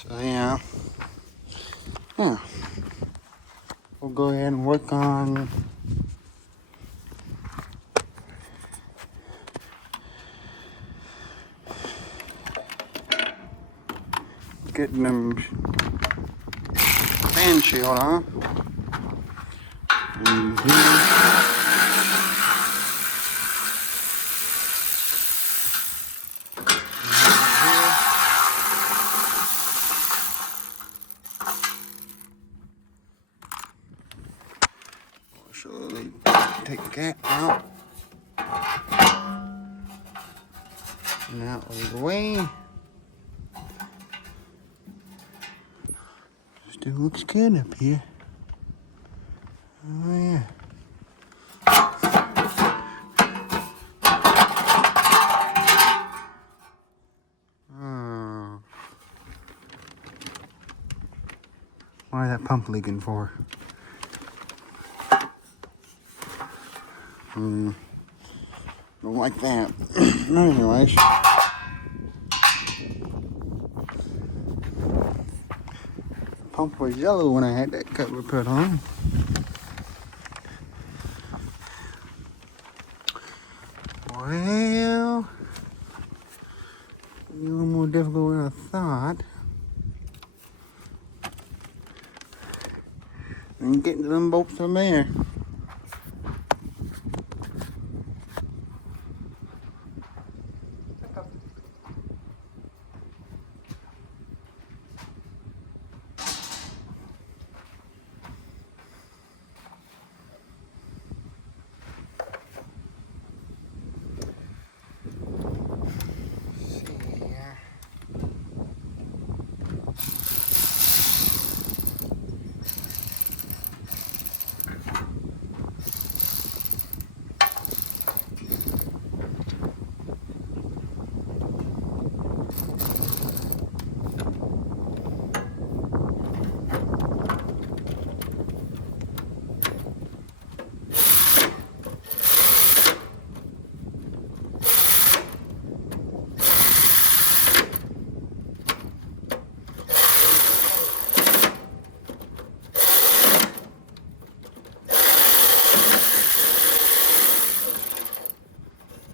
So yeah, we'll go ahead and work on getting them fan shield on. And slowly take the cap out and out of the way. Still looks good up here. Oh yeah. Oh. Why is that pump leaking for? Don't like that. Anyways. Pump was yellow when I had that cover put on. Well, a little more difficult than I thought. And getting to them bolts from there.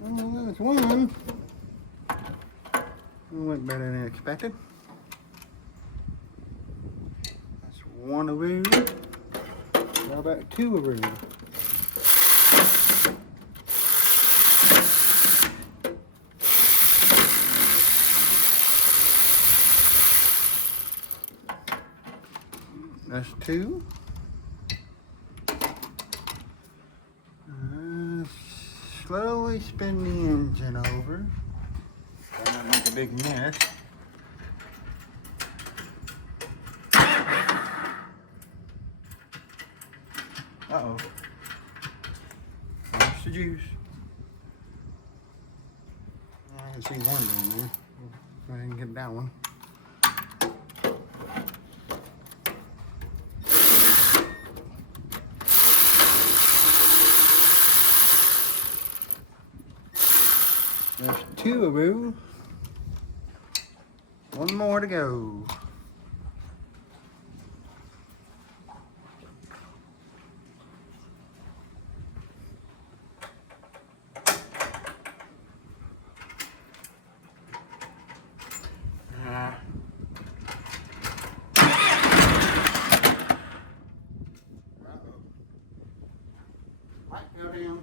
Well, that's one. Went better than expected. That's one of these. How about two of these? That's two. Slowly spin the engine over. Try not to make a big mess. Uh-oh. Lost the juice. I can see one down there. Go ahead and get that one. There's two of them. One more to go. Might go down.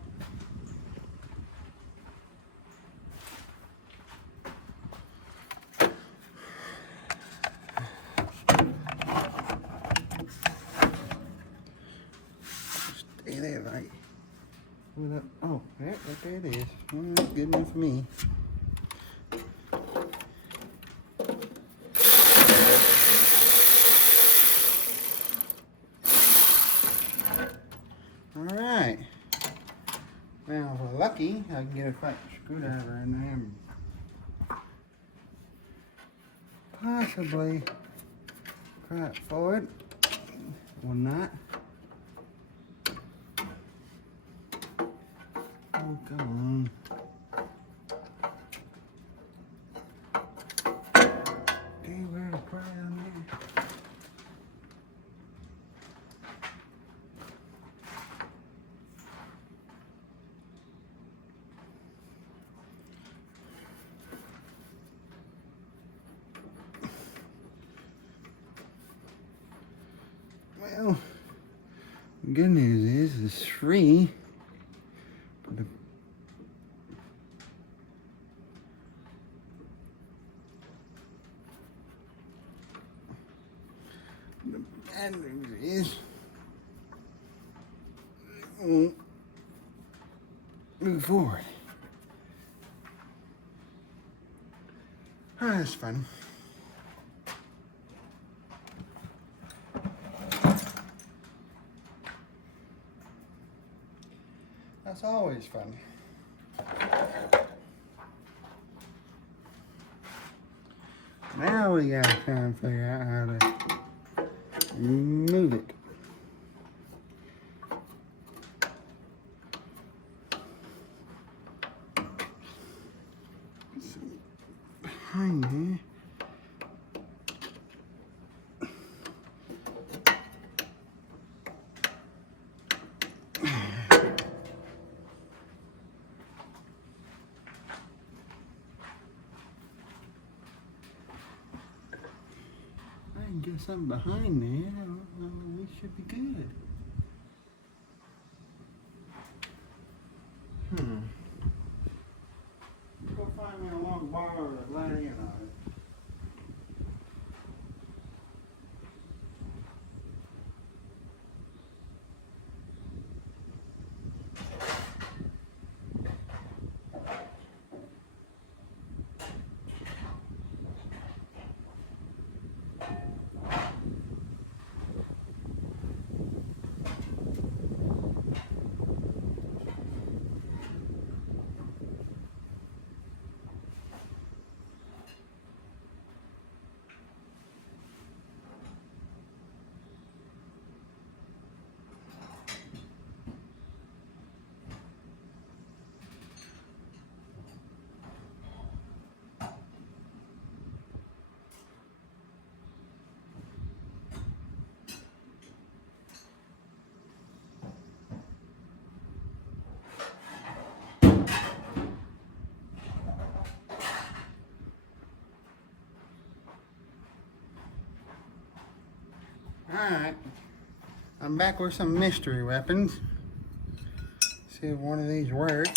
Stay there, right? Oh, yeah, right there it is. Well, that's good enough for me. Alright. Now, if we're lucky, I can get a fat screwdriver in there and possibly try it forward. Or not. Oh, come on. Okay, where to put it on Well, the good news is it's free. The bad news is it won't move forward. Ah, that's fun. That's always fun. Now we gotta try and figure out how to move it. Behind here. I can get something behind there. We should be good. Go find me a long bar with a light in on it. Alright, I'm back with some mystery weapons. See if one of these works.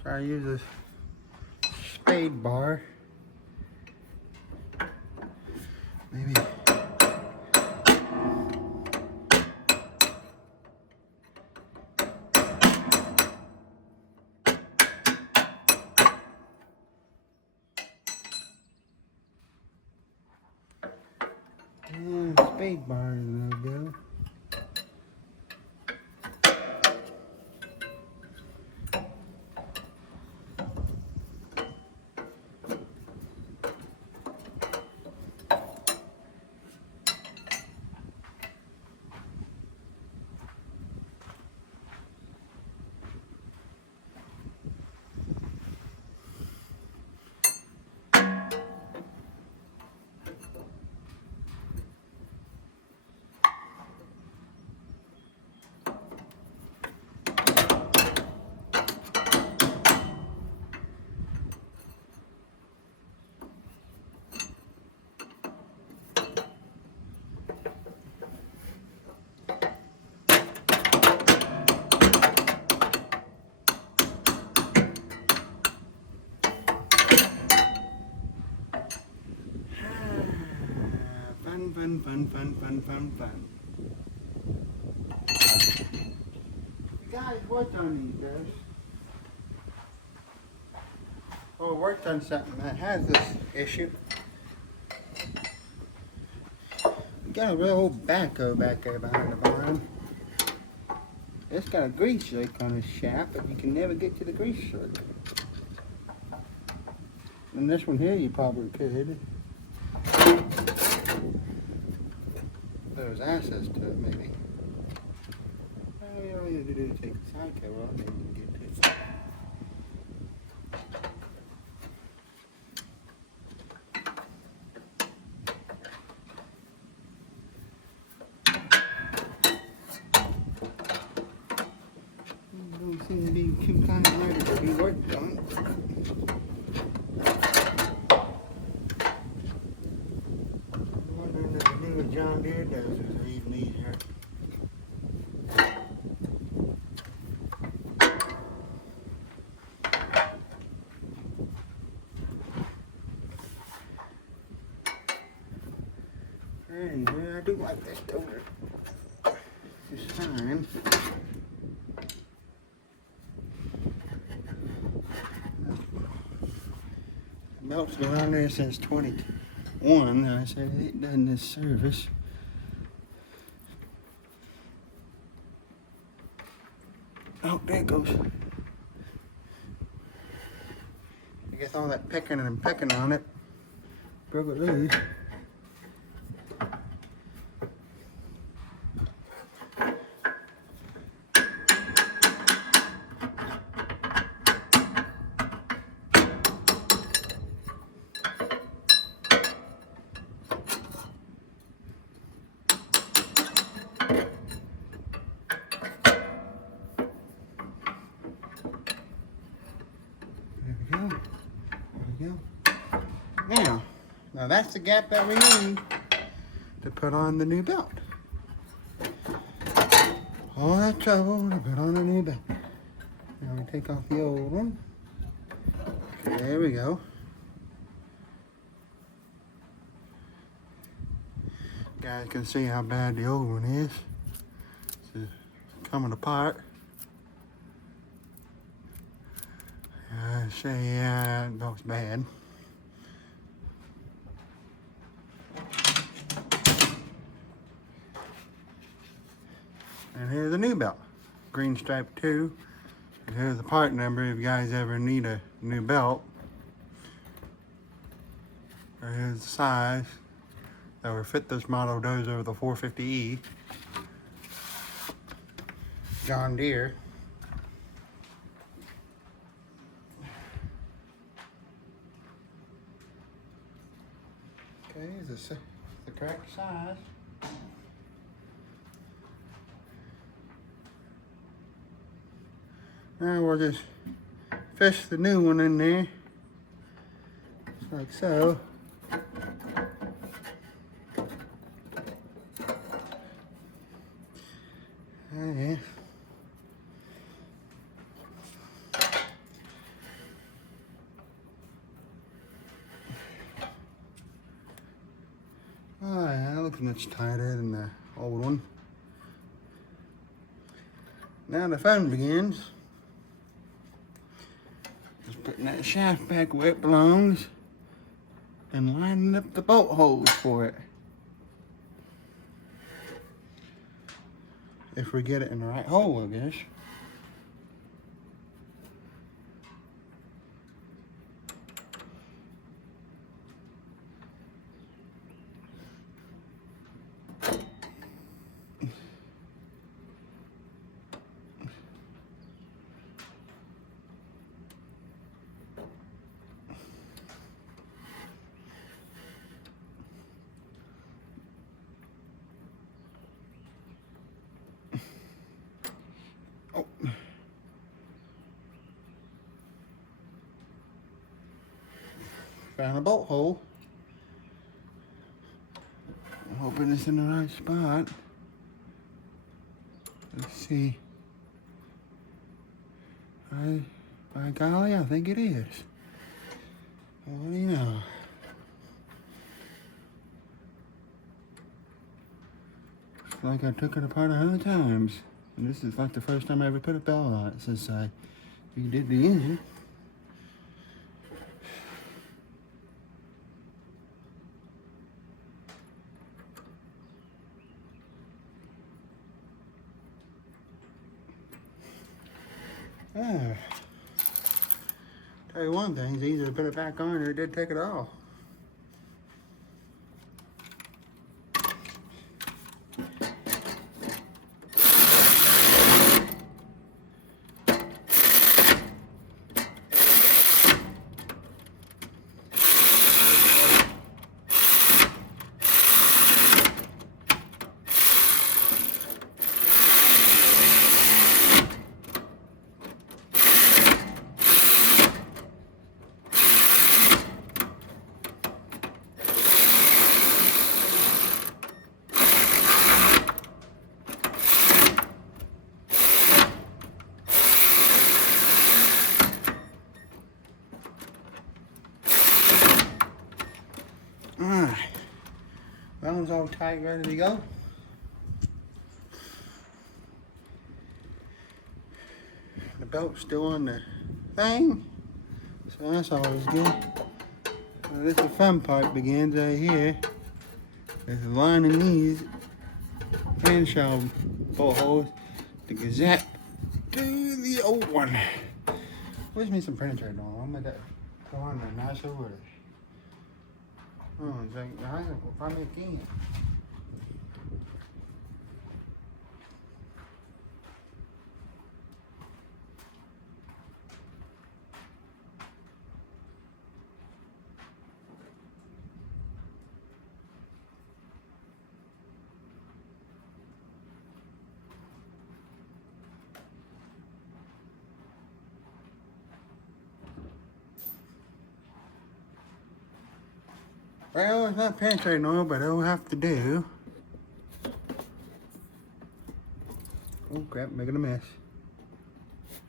Try to use this spade bar. Maybe. And spade bar is no go. Fun. Guys, worked on these guys. Oh, worked on something that has this issue. We got a real old backhoe back there behind the barn. It's got a grease leak on this shaft, but you can never get to the grease leak. And this one here, you probably could. There's access to it, maybe. All you have to do is take the side cover off and you can get to it. Don't seem to be too kind of hard to be worked on. John Deere dozers are even easier. Anyway, I do like this dozer. It's fine. The belt's been on there since 21. I said it done this service. Oh, there it goes. I guess all that pecking and pecking on it broke it loose. There we go. Now that's the gap that we need to put on the new belt. All that trouble to put on a new belt. Now we take off the old one. There we go. You guys can see how bad the old one is. It's coming apart. I say, yeah, it looks bad. And here's the new belt, green stripe 2. And here's the part number if you guys ever need a new belt. Or here's the size that would fit this model dozer with the 450E. John Deere. Okay, is this the correct size? Now we'll just fish the new one in there, just like so. Yeah. Oh yeah, that looks much tighter than the old one. Now the fun begins. Just putting that shaft back where it belongs and lining up the bolt holes for it. If we get it in the right hole, I guess. Oh. Found a bolt hole. I'm hoping it's in the right spot. Let's see. By golly, I think it is. What do you know? It's like I took it apart 100 times. And this is like the first time I ever put a belt on it since I redid the engine. Tell you one thing, it's easier to put it back on than it did take it off. Alright. That one's all tight, ready to go. The belt's still on the thing, so that's always good. Now this is the fun part begins right here. Is lining these handshell bolt holes to gazette to the old one. Where's me some penetrating on? I'm gonna go on there, nice over. Oh, it's like, I will find me a can. Well, it's not penetrating oil, but it'll have to do. Oh crap, making a mess.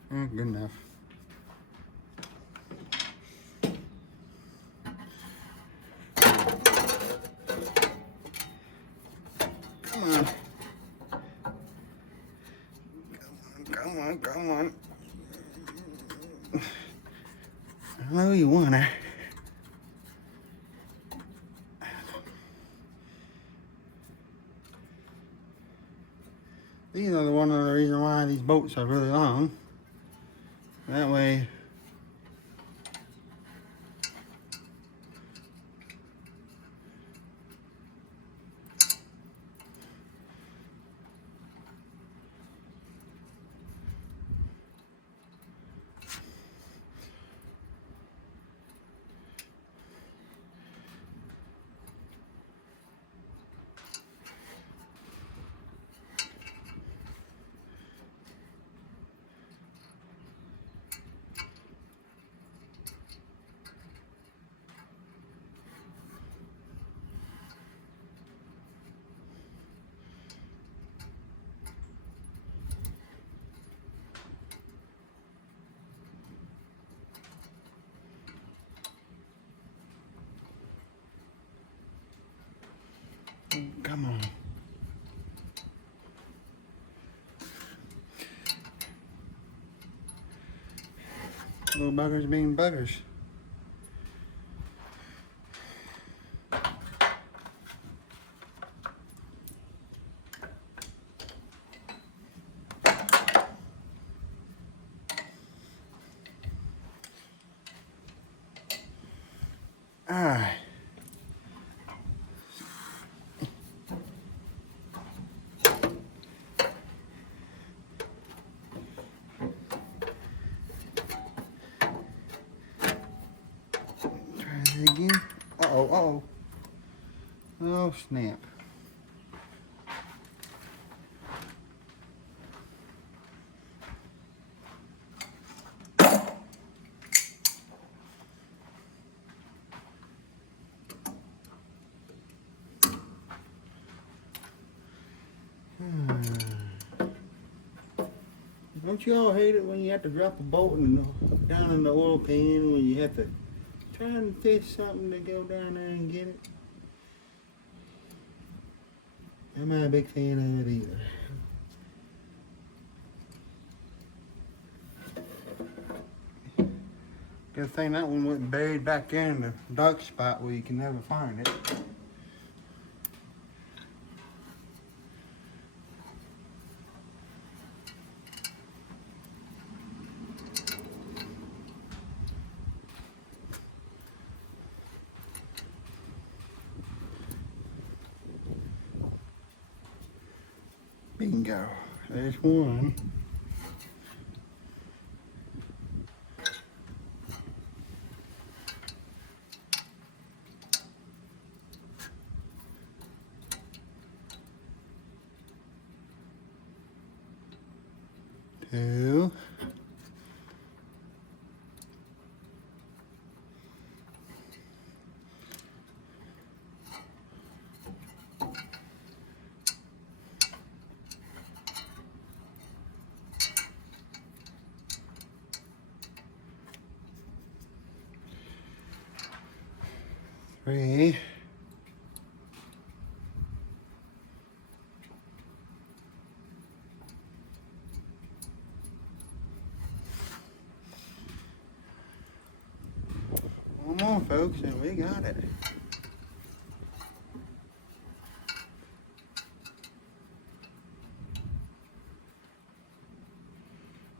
Good enough. Come on. Come on, come on. I know you wanna. These are one of the reasons why these bolts are really long. That way, come on. Little buggers being buggers. Alright. Again. Uh-oh, uh-oh. Oh, snap. Don't you all hate it when you have to drop a bolt down in the oil pan when you have to try and fish something to go down there and get it? I'm not a big fan of it either. Good thing that one wasn't buried back there in the dark spot where you can never find it. Bingo. There's one. Two. Three. folks, and we got it.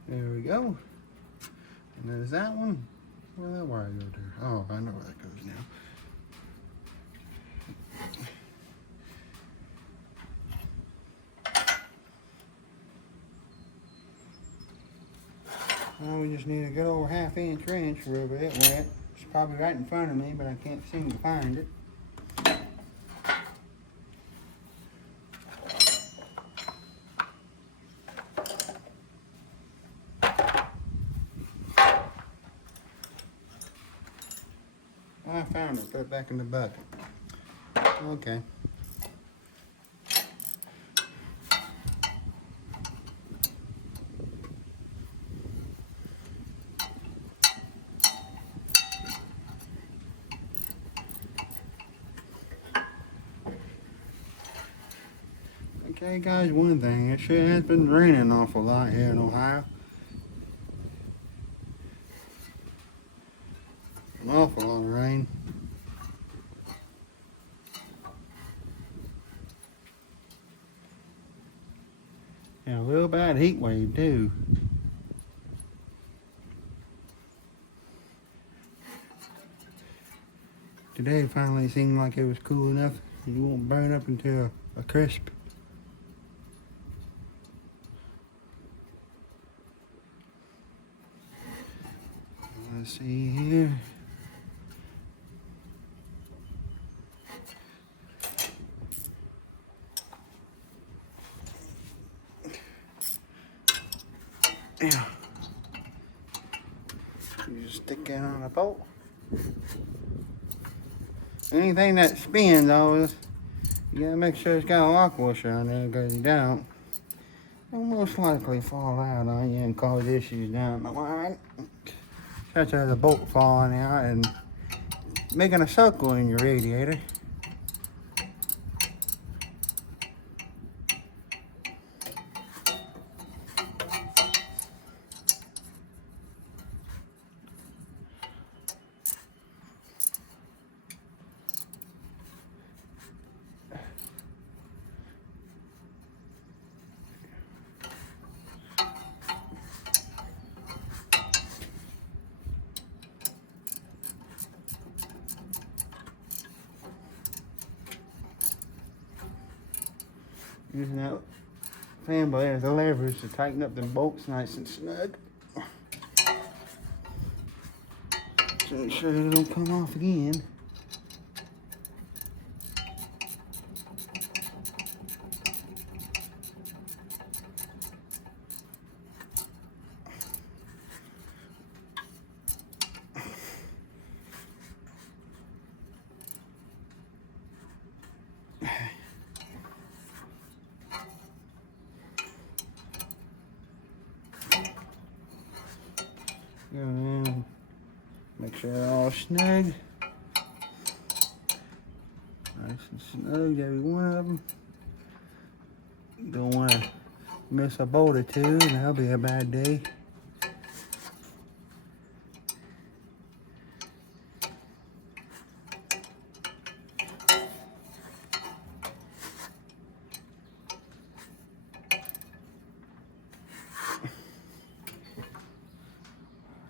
There we go. And there's that one. Where'd that wire go to? Oh, I know where that goes now. Well, we just need a good old 1/2 inch wrench wherever it went. It's probably right in front of me, but I can't seem to find it. I found it. Put it back in the bucket. Okay. Okay guys, one thing, it sure has been raining an awful lot here in Ohio. An awful lot of rain. And a real bad heat wave too. Today it finally seemed like it was cool enough you won't burn up into a crisp. Let's see here. Yeah. You just stick that on a bolt. Anything that spins always, you gotta make sure it's got a lock washer on there, because you don't, it'll most likely fall out on you and cause issues down the line. Such as a bolt falling out and making a circle in your radiator. Using that fan blade as a leverage to tighten up the bolts nice and snug. So make sure they don't come off again. Go in, make sure they're all snug. Nice and snug, every one of them. You don't want to miss a bolt or two, and that'll be a bad day.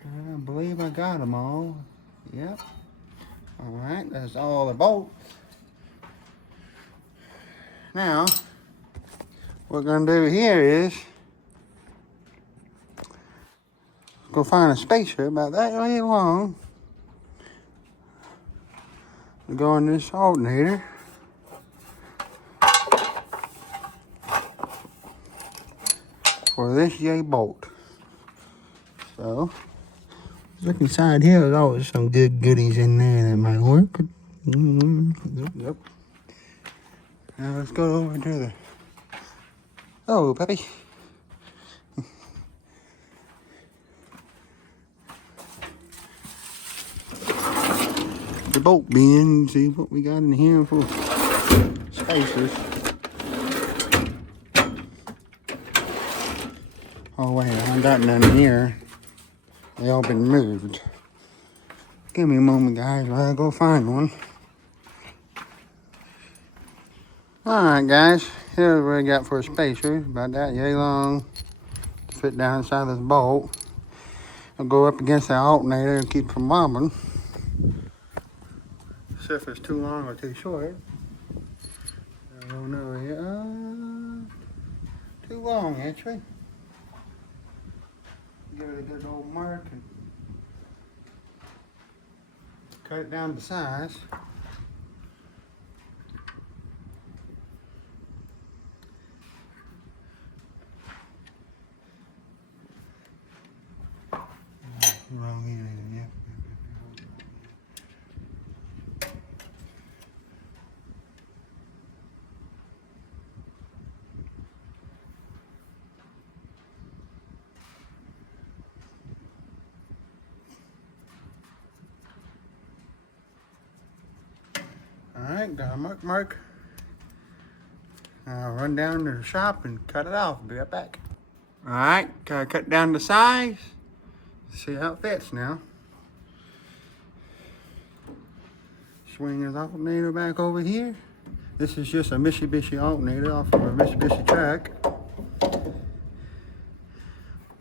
I believe I got them all. Yep. All right, that's all the bolts. Now, what we're gonna do here is go find a spacer about that way long to go in this alternator. For this yay bolt. So, look inside here, there's always some good goodies in there that might work. Yep. Now let's go over to the... Oh, puppy. The bolt bin, and see what we got in here for spacers. Oh wait, I haven't got none in here. They all been moved. Give me a moment, guys, while I go find one. Alright, guys, here's what I got for a spacer. About that yay long to fit down inside this bolt. I'll go up against the alternator and keep from wobbling. See if it's too long or too short. I don't know yet. Too long, actually. Give it a good old mark and cut it down to size. Wrong end, yeah. Alright, got a mark. I'll run down to the shop and cut it off. Be right back. Alright, gotta cut down the size. See how it fits now. Swing his alternator back over here. This is just a Mitsubishi alternator off of a Mitsubishi truck.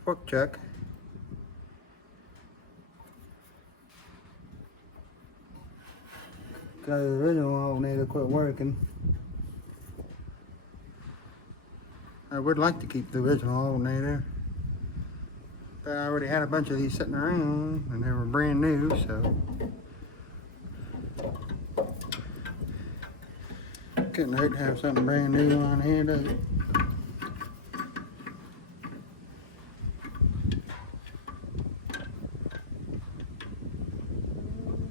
Fork chuck. Because the original alternator quit working. I would like to keep the original alternator, but I already had a bunch of these sitting around and they were brand new, so couldn't hurt to have something brand new on hand, does it?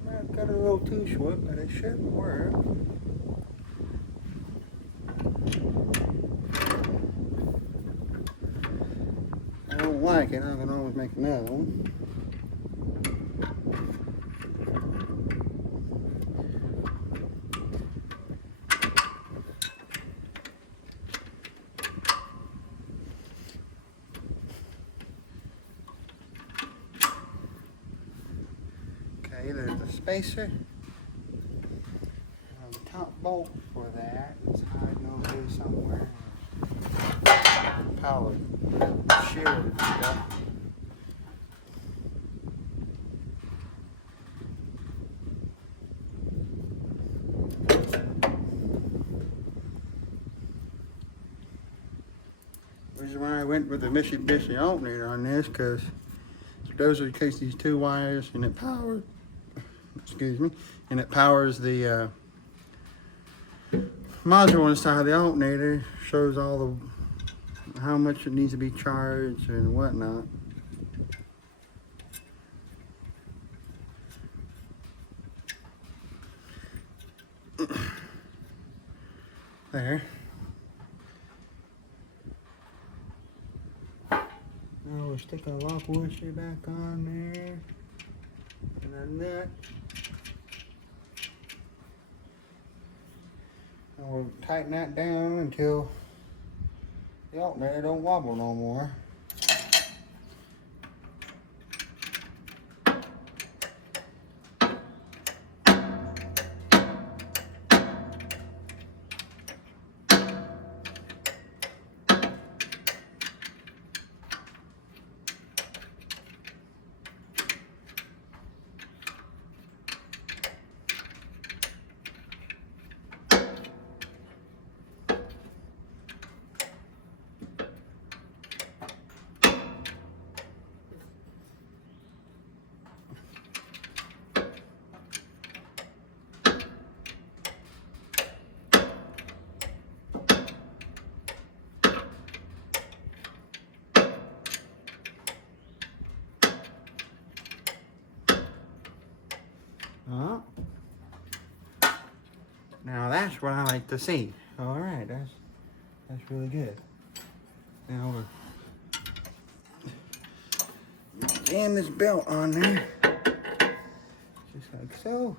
Might got a little too short, but it shouldn't work. I don't like it, I can always make another one. Okay, there's the spacer. The top bolt for that is hiding over here somewhere. Power shield stuff. Which is why I went with the Mitsubishi alternator on this, because those are in case these two wires and it powers, excuse me, and it powers the module on the side of the alternator, shows all the how much it needs to be charged and whatnot. There. Now we'll stick a lock washer back on there and a nut. And we'll tighten that down until the alternator don't wobble no more. Now that's what I like to see. All right, that's really good. Now we'll jam this belt on there, just like so.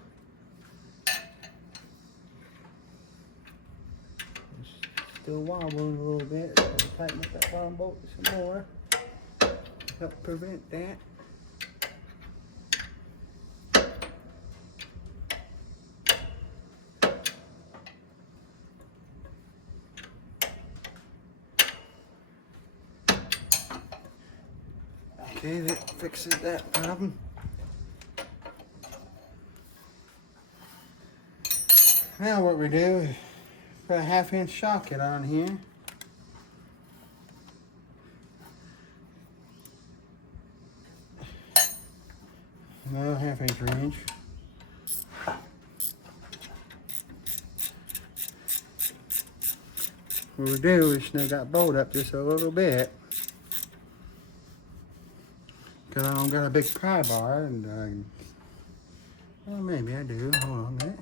It's still wobbling a little bit, so we'll tighten up that bottom bolt some more, help prevent that. Okay, that fixes that problem. Now what we do is put a 1/2-inch socket on here. Another 1/2 inch. What we do is snug that bolt up just a little bit. Because I don't got a big pry bar, and well, maybe I do. Hold on a minute.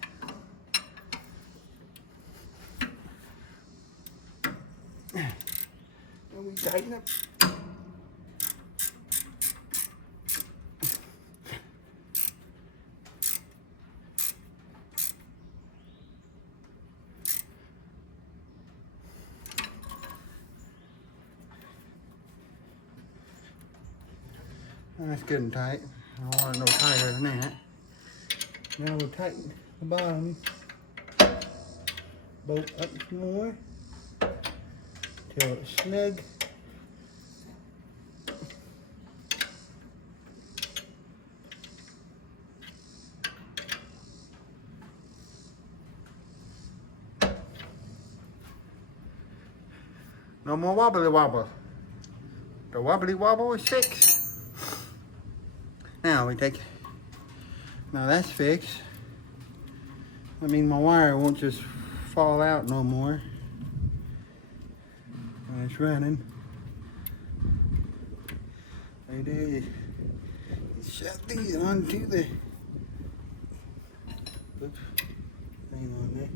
And we tighten up. That's good and tight. I don't want it no tighter than that. Now we'll tighten the bottom bolt up some more till it's snug. No more wobbly wobble. The wobbly wobble is fixed. Now we take, now that's fixed. I mean, my wire won't just fall out no more when it's running. Right there, you shove these onto the, oops, thing on there.